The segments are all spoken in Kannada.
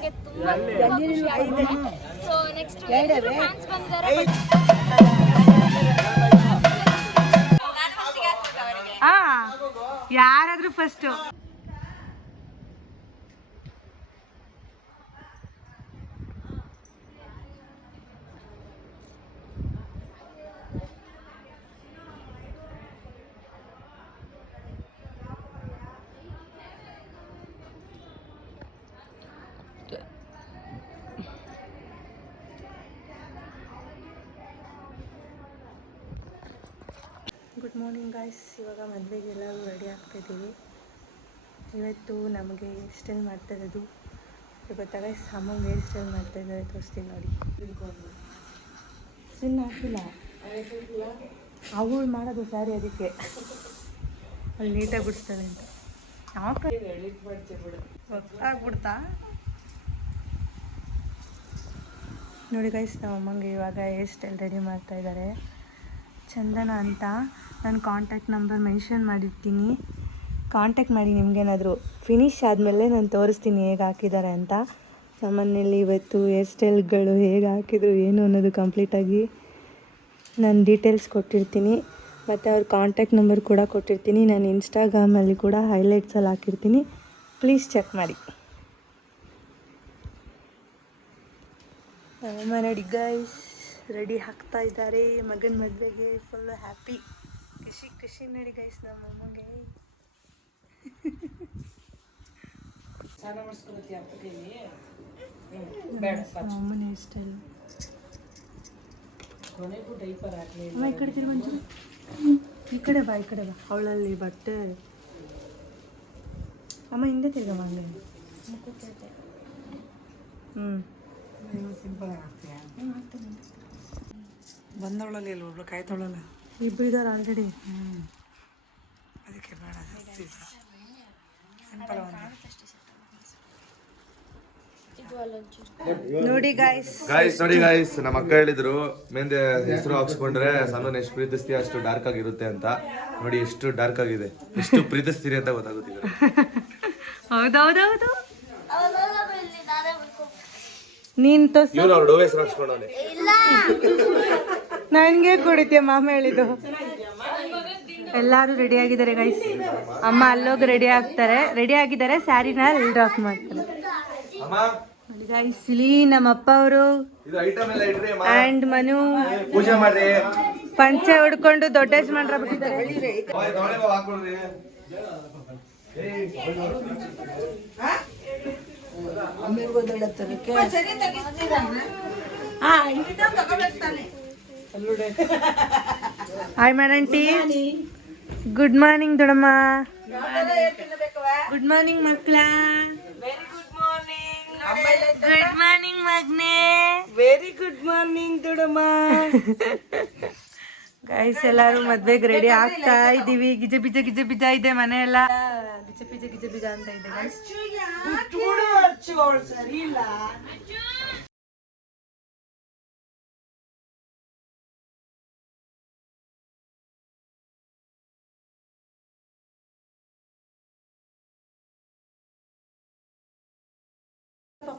ನನಗೆ ತುಂಬಾ ಖುಷಿ ಆಗಿದೆ. ಸೊ ನೆಕ್ಸ್ಟ್ ಫ್ಯಾನ್ಸ್ ಬಂದಿದ್ದಾರೆ. ಯಾರಾದ್ರೂ ಫಸ್ಟ್ ಗುಡ್ ಮಾರ್ನಿಂಗ್ ಗಾಯ್ಸ್. ಇವಾಗ ಮದುವೆಗೆ ಎಲ್ಲರೂ ರೆಡಿ ಆಗ್ತಾಯಿದ್ದೀವಿ. ಇವತ್ತು ನಮಗೆ ಹೇರ್ ಸ್ಟೈಲ್ ಮಾಡ್ತಾ ಇರೋದು ಗೊತ್ತಾ ಗೈಸ್. ಅಮ್ಮಂಗೆ ಹೇರ್ ಸ್ಟೈಲ್ ಮಾಡ್ತಾ ಇದ್ದಾರೆ, ತೋರಿಸ್ತೀನಿ ನೋಡಿ. ಇನ್ನು ಹಾಕಿಲ್ಲ ಅವಳು ಮಾಡೋದು ಸ್ಯಾರಿ, ಅದಕ್ಕೆ ಅಲ್ಲಿ ನೀಟಾಗಿ ಬಿಡಿಸ್ತಾಳೆ ಅಂತ ಗೊತ್ತಾಗ್ಬಿಡ್ತಾ ನೋಡಿ ಗೈಸ್. ನಮ್ಮ ಅಮ್ಮಂಗೆ ಇವಾಗ ಹೇರ್ ಸ್ಟೈಲ್ ರೆಡಿ ಮಾಡ್ತಾ ಇದ್ದಾರೆ. ಚಂದನ ಅಂತ ನಾನು ಕಾಂಟ್ಯಾಕ್ಟ್ ನಂಬರ್ ಮೆನ್ಷನ್ ಮಾಡಿರ್ತೀನಿ, ಕಾಂಟ್ಯಾಕ್ಟ್ ಮಾಡಿ. ನಿಮಗೇನಾದರೂ ಫಿನಿಶ್ ಆದಮೇಲೆ ನಾನು ತೋರಿಸ್ತೀನಿ ಹೇಗೆ ಹಾಕಿದ್ದಾರೆ ಅಂತ. ನಮ್ಮನೇಲಿ ಇವತ್ತು ಹೇರ್ ಸ್ಟೈಲ್ಗಳು ಹೇಗೆ ಹಾಕಿದ್ರು ಏನು ಅನ್ನೋದು ಕಂಪ್ಲೀಟಾಗಿ ನಾನು ಡೀಟೇಲ್ಸ್ ಕೊಟ್ಟಿರ್ತೀನಿ. ಮತ್ತು ಅವ್ರ ಕಾಂಟ್ಯಾಕ್ಟ್ ನಂಬರ್ ಕೂಡ ಕೊಟ್ಟಿರ್ತೀನಿ. ನಾನು ಇನ್ಸ್ಟಾಗ್ರಾಮಲ್ಲಿ ಕೂಡ ಹೈಲೈಟ್ಸಲ್ಲಿ ಹಾಕಿರ್ತೀನಿ, ಪ್ಲೀಸ್ ಚೆಕ್ ಮಾಡಿ. ನೋಡಿ ಗೈಸ್, ರೆಡಿ ಆಗ್ತಾ ಇದ್ದಾರೆ ಮಗನ ಮದುವೆಗೆ. ಫುಲ್ ಹ್ಯಾಪಿ, ಖುಷಿ ಖುಷಿ ನೋಡಿ ಗೈಸ್ ನಮ್ಮ ಅಮ್ಮಗೆ. ಅಮ್ಮನ ಹೇರ್ ಸ್ಟೈಲ್. ಅಮ್ಮ ಈ ಕಡೆ ತಿರುಗಿ ಒಂಚೂರು, ಈ ಕಡೆ ಬಾ, ಈ ಕಡೆ ಬಾ. ಅವಳಲ್ಲಿ ಬಟ್ಟೆ ಅಮ್ಮ ಹಿಂದೆ ತಿರ್ಗಮ್ಮ ಹಂಗೆ. ಸಿಂಪಲ್ ಆಗ್ತೀಯ ಬಂದವಳಲ್ಲಿ ಇಲ್ಲ, ಒಬ್ಳು ಕಾಯ್ತವಳಲ್ಲ. ಇಬ್ಬರು ಇದ್ದಾರೆ ಆಲ್ರೆಡಿ. ಅದಕ್ಕೆ ಬೇಡ ಸಿಂಪಲ್ ನೋಡಿ ಗಾಯ್ಸ್. ನೋಡಿ ಗಾಯ್ಸ್, ನಮ್ಮ ಅಕ್ಕ ಹೇಳಿದ್ರು ಮೆಹಂದಿ ಹೆಸರು ಹಾಕ್ಸ್ಕೊಂಡ್ರೆ ಸಣ್ಣ ಎಷ್ಟು ಪ್ರೀತಿಸ್ತೀಯ ಅಷ್ಟು ಡಾರ್ಕ್ ಆಗಿರುತ್ತೆ ಅಂತ. ನೋಡಿ ಎಷ್ಟು ಡಾರ್ಕ್ ಆಗಿದೆ, ಎಷ್ಟು ಪ್ರೀತಿಸ್ತೀರಿ ಅಂತ ಗೊತ್ತಾಗುತ್ತಿದೆ. ಹೌದೌದೌದು. ನೀನ್ ನನಗೆ ಕುಡಿತೀಯ ಮಾಮ ಹೇಳಿದ್ದು. ಎಲ್ಲರೂ ರೆಡಿ ಆಗಿದ್ದಾರೆ ಗೈಸ್. ಅಮ್ಮ ಅಲ್ಲೋಗಿ ರೆಡಿ ಆಗ್ತಾರೆ, ರೆಡಿ ಆಗಿದ್ದಾರೆ. ಸ್ಯಾರಿನ ಎಲ್ರು ಆಫ್ ಮಾಡ್ತಾರೆ ನೋಡಿ ಗೈಸ್. ಇಲ್ಲಿ ನಮ್ಮ ಅಪ್ಪ ಅವರು ಅಂಡ್ ಮನು ಪೂಜೆ ಮಾಡ್ರಿ, ಪಂಚೆ ಹೊಡ್ಕೊಂಡು ದೊಡ್ಡ ಯಜಮಾನ್ರ ಬಿಟ್ಟಿದ್ದಾರೆ. ಹಾಯ್ ಮೇಡಂಟಿ, ಗುಡ್ ಮಾರ್ನಿಂಗ್ ದೊಡಮ್ಮ. ಗುಡ್ ಮಾರ್ನಿಂಗ್ ಮಕ್ಕಳ. ಗುಡ್ ಮಾರ್ನಿಂಗ್ ಮಗ್ನೆ. ವೆರಿ ಗುಡ್ ಮಾರ್ನಿಂಗ್ ದೊಡಮ್ಮ. ಗೈಸ್ ಎಲ್ಲರೂ ಮದ್ವೆಗೆ ರೆಡಿ ಆಗ್ತಾ ಇದೀವಿ. ಗಿಜ ಬಿಜ ಗಿಜ ಬಿಜ ಇದೆ ಮನೆ ಎಲ್ಲ, ಗಿಜ ಬಿಜ ಗಿಜ ಬಿಜ ಅಂತ ಇದೆ ಗೈಸ್. ಸರಿ ಇಲ್ಲ.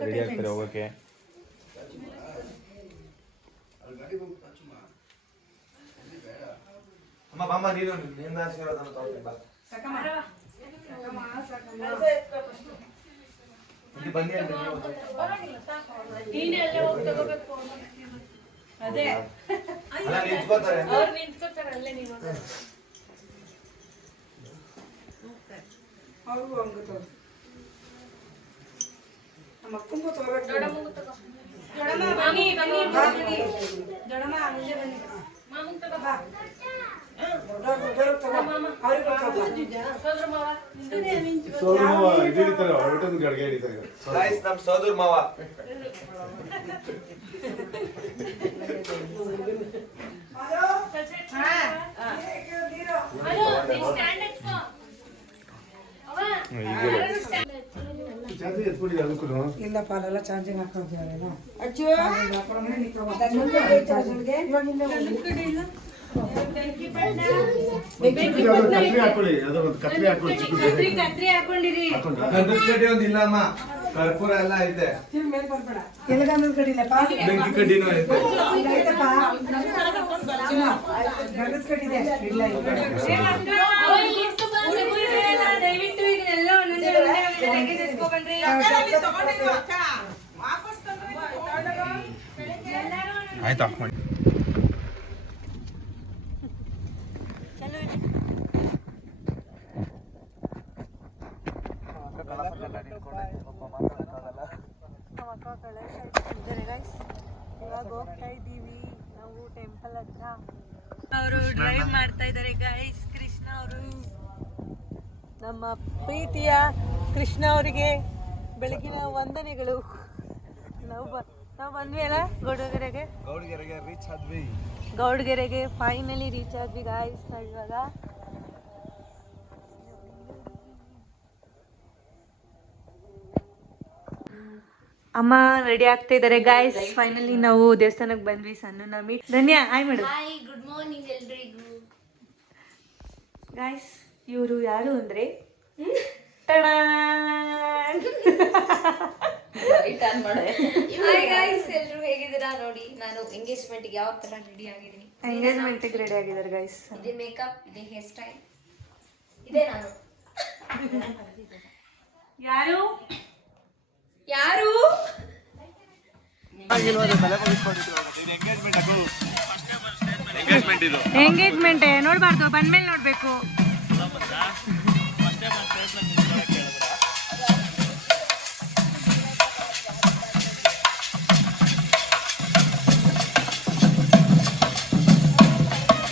ರೆಡಿ ಆಗ್ತಾರೆ ಹೋಗಕ್ಕೆ. ಅಮ್ಮ ಬಾಮ್ಮ, ನೀನು ನಿನ್ನ ಆಶೀರ್ವಾದನ ತಗೊಳ್ಳಿ ಬಾ. ಇಲ್ಲಿ ಬನ್ನಿ ಅಂದ್ರೆ ಅಲ್ಲ ನಿಂತ್ಕೋತಾರೆ. ಅವ್ರಿಗೂ ಹಂಗ ತಗೋ. ನಮ್ಮ ಅಕ್ಕಂಗೂ ತಗೋಬೇಕು. ನಮ್ ಸೋದರ ಮಾವ. ಇಲ್ಲ ಪಾಲೆಲ್ಲ ಚಾರ್ಜಿಂಗ್ ಹಾಕೊಂಡಿದ್ದಾರೆ. ಒಂದಿಲ್ಲಮ್ಮ ಕರ್ಪೂರ ಎಲ್ಲ ಐತೆ, ಎಲ್ಗಂದ್ರೆ ಕಡಿಲಪ್ಪ ಬೆಂಕಿ ಕಡ್ಡಿನೂ ಐತೆ. ಐತಪ್ಪ ಗಂಧದ ಕಡಿದೆ ಇಲ್ಲ ಆಯ್ತು ಆಫ್ ಮಾಡಿ. ಇವಾಗ ಹೋಗ್ತಾ ಇದ್ದೀವಿ ನಾವು ಟೆಂಪಲ್ ಹತ್ರ. ಅವರು ಡ್ರೈವ್ ಮಾಡ್ತಾ ಇದ್ದಾರೆ ಗೈಸ್. ಕೃಷ್ಣ ಅವರು, ನಮ್ಮ ಪ್ರೀತಿಯ ಕೃಷ್ಣ ಅವರಿಗೆ ಬೆಳಗಿನ ವಂದನೆಗಳು. ನಾವು ಬಂದ್ವಿ ಅಲ್ಲ ಗೌಡಗೆರೆಗೆ ರೀಚ್ ಆದ್ವಿ. ಗೌಡಗೆರೆಗೆ ಫೈನಲಿ ರೀಚ್ ಆದ್ವಿ ಗಾಯ್ಸ್. ನಾವು ಇವಾಗ ಅಮ್ಮ ರೆಡಿ ಆಗ್ತಾ ಇದ್ದಾರೆ ಗಾಯ್ಸ್. ಫೈನಲಿ ನಾವು ದೇವಸ್ಥಾನಕ್ಕೆ ಬಂದ್ವಿ. ಸಣ್ಣ meet Dhanya hi madam. Hi, good morning ಎಲ್ರಿಗೂ. ಗಾಯ್ಸ್ ಇವರು ಯಾರು ಅಂದ್ರೆ ಹಾಯ್ ಗೈಸ್, ಎಲ್ರು ಹೇಗಿದ್ದೀರಾ? ನೋಡಿ, ನಾನು ಎಂಗೇಜ್ಮೆಂಟ್ಗೆ ಯಾವ ತರ ರೆಡಿ ಆಗಿದ್ದೀನಿ. ಎಂಗೇಜ್ಮೆಂಟ್ಗೆ ರೆಡಿ ಆಗಿದ್ದಾರೆ ಗಾಯ್ಸ್. ಇದೇ ಮೇಕಪ್, ಇದೇ ಹೇರ್ ಸ್ಟೈಲ್, ಇದೇ ನಾನು. ಯಾರು ಯಾರು ಎಂಗೇಜ್ಮೆಂಟ್ ನೋಡ್ಬಾರ್ದು, ಬಂದ್ಮೇಲೆ ನೋಡ್ಬೇಕು.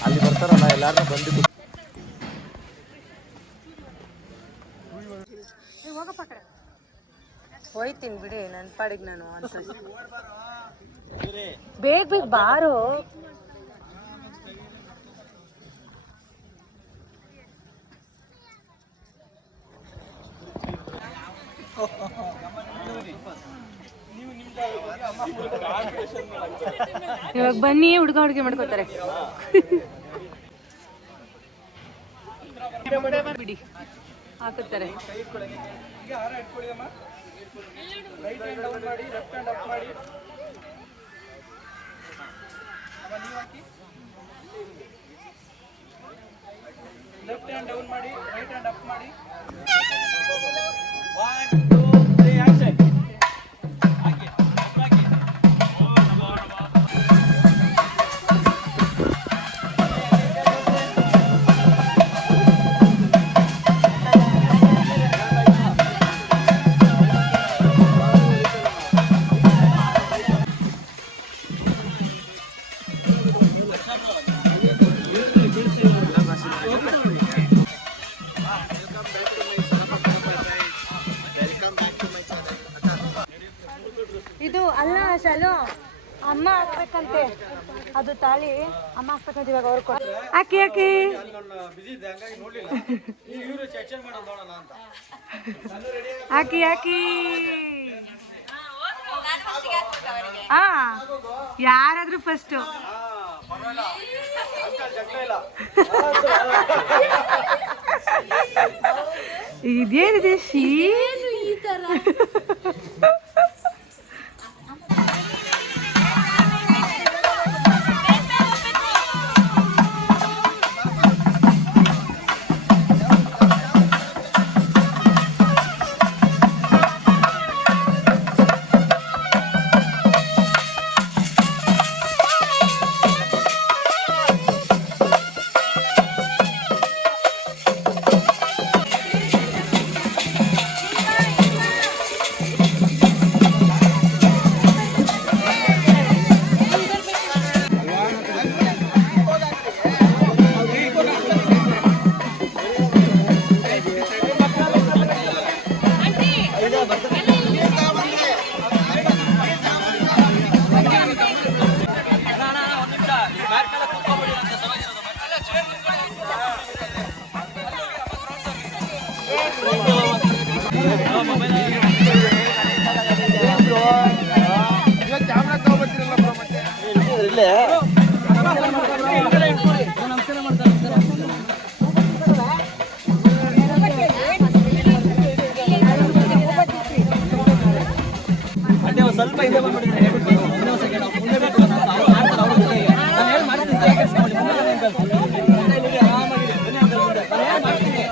ಅಲ್ಲಿ ಬರ್ತಾರಲ್ಲ ಎಲ್ಲಾರು ಬಂದು ಹೋಯ್ತೀನಿ ಬಿಡಿ ನನ್ನ ಪಾಡಿಗೆ ನಾನು ಅಂತ. ಬೇಗ ಬೇಗ ಬಾರೋ. ಇವಾಗ ಬನ್ನಿ ಹುಡುಗ ಹುಡುಗಿ ಮಾಡ್ಕೋತಾರೆ ಬಿಡಿ, ಹಾಕುತ್ತಾರೆ. ಲೆಫ್ಟ್ ಹ್ಯಾಂಡ್ ಡೌನ್ ಮಾಡಿ, ರೈಟ್ ಹ್ಯಾಂಡ್ ಅಪ್ ಮಾಡಿ. ಇದು ಅಲ್ಲ ಶಾಲು, ಅಮ್ಮ ಹಾಕ್ಬೇಕಂತೆ ಅದು ತಾಳಿ. ಅಮ್ಮ ಹಾಕ್ಬೇಕಂತ ಇವಾಗ ಅವ್ರು ಕೊಟ್ಟು ಹಾಕಿ ಹಾಕಿ ಹಾಕಿ ಹಾಕಿ. ಹಾ, ಯಾರಾದ್ರೂ ಫಸ್ಟು. ಇದೇನಿದೆ ಶೀ ಈ ತರ ಸ್ವಲ್ಪ ಹಿಂದೆ ಬಂದ್ಬಿಟ್ಟಿದ್ದೀನಿ ಒಂದೇ ಸೆಕೆಂಡ್ ಮುಂದೆ ಬೇಕು ಅವ್ರು ಮಾಡ್ತಾರೆ ಅವ್ರ ಜೊತೆಗೆ ನಾನು ಹೇಳಿ ಮಾಡ್ತೀನಿ ತಲೆ ಕೆಡಿಸ್ಕೊಳ್ಳಿ ಮುಂದೆ ಬನ್ನಿ ಅಂಕಲ್ ಇಲ್ಲಿಗೆ ಆರಾಮಾಗಿದೆ ಬನ್ನಿ ಅಂಕಲ್ ಮುಂದೆ ನಾನು ಹೇಳಿ ಮಾಡ್ತೀನಿ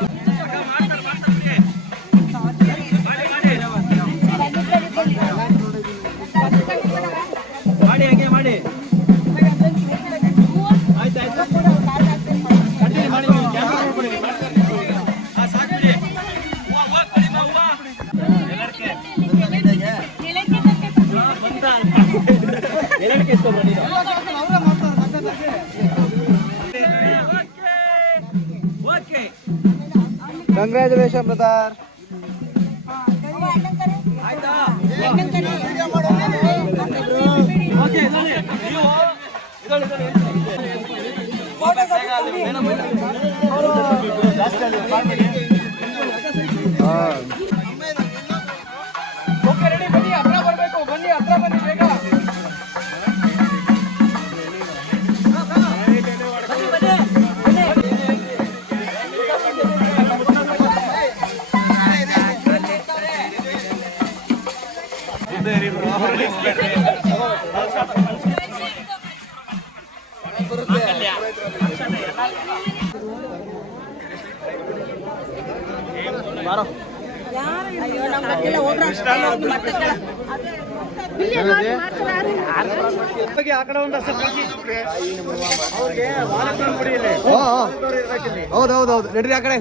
ಮಾಡಿ ಹಾಗೆ ಮಾಡಿ ಆಯ್ತು ಆಯ್ತು ಕಂಟಿನ್ಯೂ ಮಾಡಿ ಕ್ಯಾಮ್ರಾ ನೋಡ್ಬಿಡಿ ಸಾಕ್ಬಿಡಿ ಕಂಗ್ರ್ಯಾಚುಲೇಷನ್ ಬ್ರದರ್. ಓಕೆ ರೆಡಿ ಬನ್ನಿ ಹತ್ರ ಬರಬೇಕು ಬನ್ನಿ ಹತ್ರ ಬನ್ನಿ ಬೇಗ ಹೌದೌದು ನಡ್ರಿ ಆ ಕಡೆ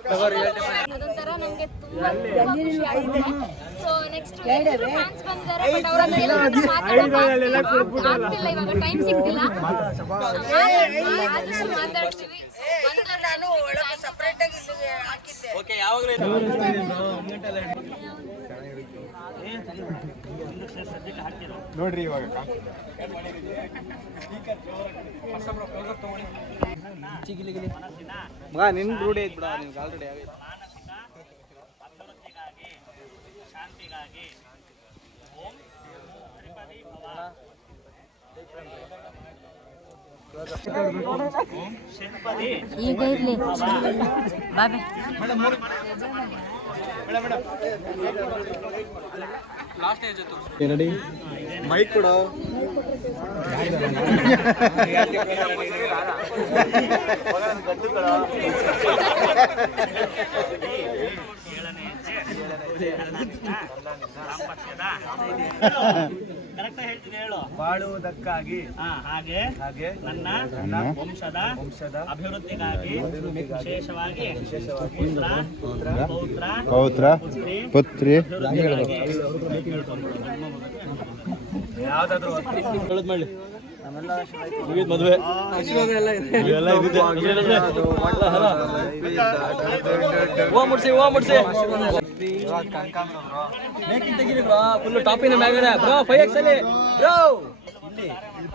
ಅದೊಂಥರ ನಮ್ಗೆ ತುಂಬಾ ಖುಷಿ ಆಗಿದೆ. ಸೊ ನೆಕ್ಸ್ಟ್ ಫ್ಯಾನ್ಸ್ ಬಂದಿದ್ದಾರೆ ಬಟ್ ಅವರನ್ನ ಎಲ್ಲರನ್ನ ಆಗ್ತಿಲ್ಲ ಇವಾಗ ಟೈಮ್ ಸಿಗ್ತಿಲ್ಲ. ಆದಷ್ಟು ಮಾತಾಡ್ತೀವಿ. ನಾನು ಒಳಗೆ ಸಪರೇಟ್ ಆಗಿ ಹಾಕಿದ್ದೆ. ಓಕೆ ಯಾವಾಗಲೂ ನೋಡ್ರಿ ಇವಾಗ ಮಗ ನಿನ್ ರೂಢಿ ಐತ್ ಬಿಡ ನಿನ್ಗೆ ಆಲ್ರೆಡಿ ಆಗೈತೆ. ಈಗ ಇರ್ಲಿ ಬಾಬೆ ರೆಡಿ ಮೈಕ್ ಕೊಡು. ಕರೆಕ್ಟ್ ಹೇಳ್ತೀನಿ ಹೇಳು. ಬಾಳುವುದಕ್ಕಾಗಿ ಹಾಗೆ ನನ್ನ ವಂಶದ ಅಭಿವೃದ್ಧಿಗಾಗಿ ವಿಶೇಷವಾಗಿ ಪೌತ್ರ ಪುತ್ರಿ ಯಾವ್ದಾದ್ರು ಮಾಡಿ ಮದುವೆ ಹೂವ ಮುಡ್ಸಿ ಮೇಕಿಂಗ್ ತೆಗೀರಿ ಬ್ರೋ, ಫುಲ್ ಟಾಪಿನ ಮ್ಯಾಗಡೆ ಬ್ರೋ 5x ಅಲ್ಲಿ ಬ್ರೋ ಇಲ್ಲಿ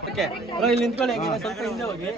ಓಕೆ ಬ್ರೋ ಇಲ್ಲಿ ನಿಂತ್ಕೊಳ್ಳಿ ಸ್ವಲ್ಪ ಹಿಂದೆ ಹೋಗಿ